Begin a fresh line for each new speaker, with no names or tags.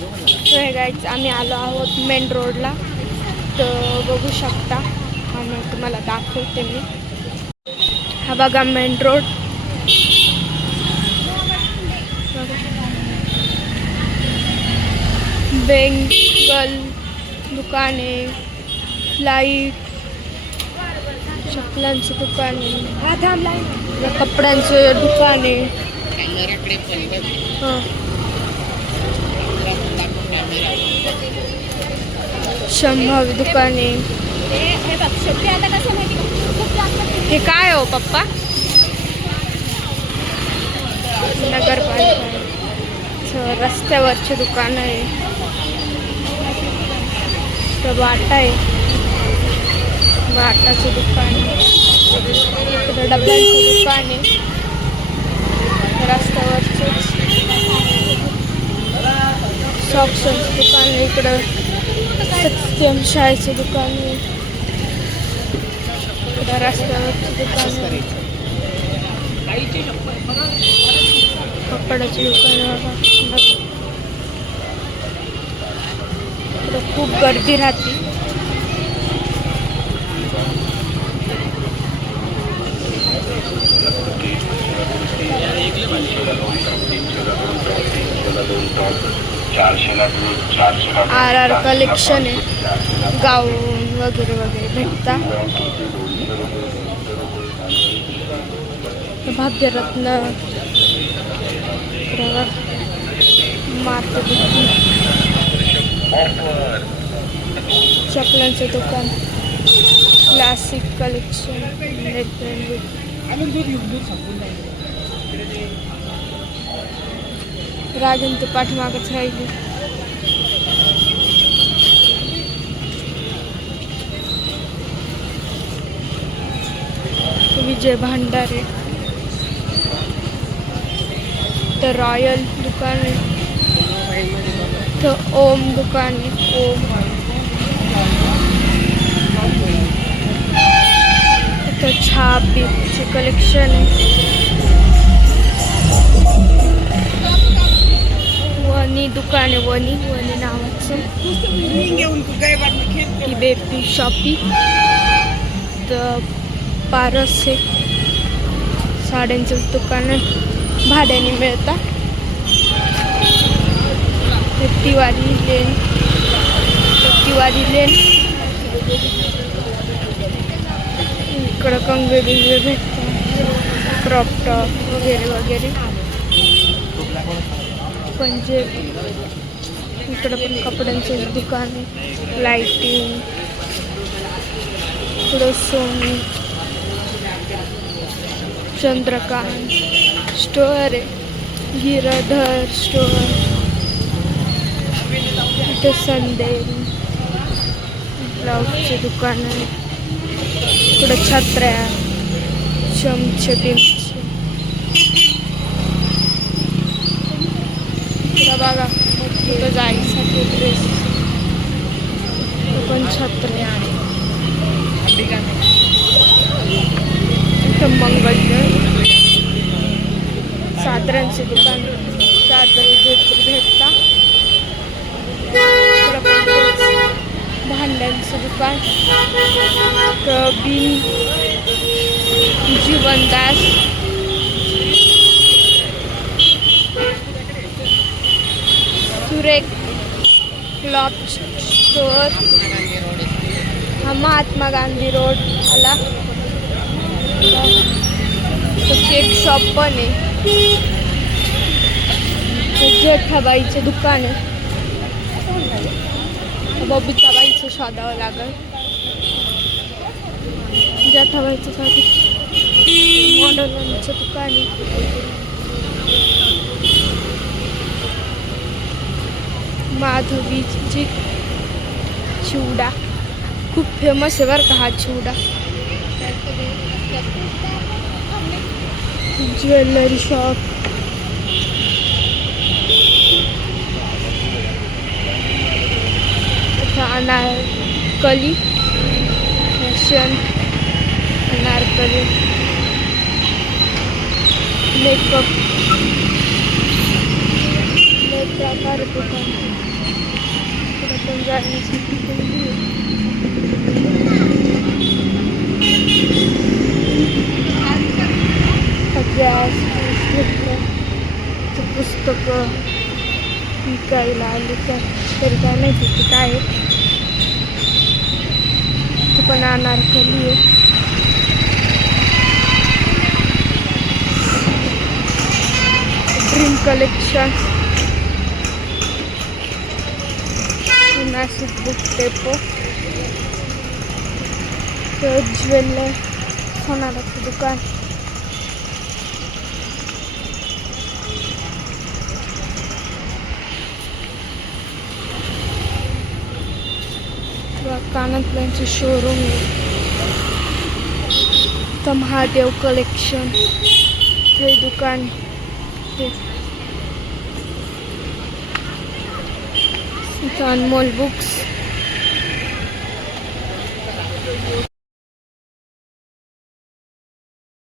तर हे गाईच आम्ही आलो आहोत मेन रोडला तर बघू शकता. मग तुम्हाला दाखवते मी. हा बघा मेन रोड बेंगल दुकाने लाइट चपलांचं दुकान कपड्यांचं दुकान. आहे हां. संभाव्य दुकाने. हे काय हो पप्पा? नगरपालिका. रस्त्यावरचे दुकान आहे. वाटा आहे. वाटाचं दुकान आहे. दुकान आहे. रस्त्यावरचंच. सॉक्सचं दुकान आहे इकडं. सत्यम शाळेचं दुकान आहे. इकडं रस्त्यावरचं दुकान आहे. कपड्याचे दुकान आहे इकडं खूप गर्दी राहते. आर आर कलेक्शन आहे. गाऊन वगैरे वगैरे भेटता. भाग्यरत्न मातृभूती चपलांचं दुकान. क्लासिक कलेक्शन रेड राजन ते पाठीमागच राहिली. विजय भांडारे. तर रॉयल दुकान. आहे तर ओम दुकान. आहे ओम इथं छापीचे कलेक्शन आहे दुकान आहे वनी वनी नावाचं. ती बेबी शॉपी. तर पारस आहे. साड्यांचं दुकान आहे. भाड्याने मिळतात ते तिवारी लेन. तिवारी लेन. इकडं कंगवे बिंगवे भेटतात. क्रॉपटॉप वगैरे वगैरे. पंजे इकडं पण कपड्यांचे दुकान लाईटिंग इकडं सोनी चंद्रकांत स्टोअर आहे. गिरधर स्टोअर इथे संदे ब्लाऊजचे दुकान आहे. इकडं छत्र्या चमचे पिंप इकडं बघा. इथं जायसाठी ड्रेस पण आणि इथं मंगळगड सादरांचे दुकान. साधारण भेटता भांड्यांचं दुकान. कबीन जीवनदास. सुरेख क्लॉथ स्टोअर हा महात्मा गांधी रोड आला तो केक शॉप पण आहे ते जेठाबाईचे दुकान आहे बबिताबाईचं शोधावं लागल। जेठाबाईचं साठी मॉडलांचं दुकान आहे माधवीची चिवडा. खूप फेमस आहे बरं का हा चिवडा. Jewellery shop. Anarkali fashion Anarkali. Makeup. लय प्रकार दुकान जाण्यासाठी गॅस पुस्तकं विकायला आली तर तरी काय माहिती की काय आहे. पण अनारकली आहे dream collection Nashik book depot jeweller सोनाराचं दुकान किंवा कानातल्यांचं शोरूम आहे तर महादेव कलेक्शन हे दुकान ते On more Books.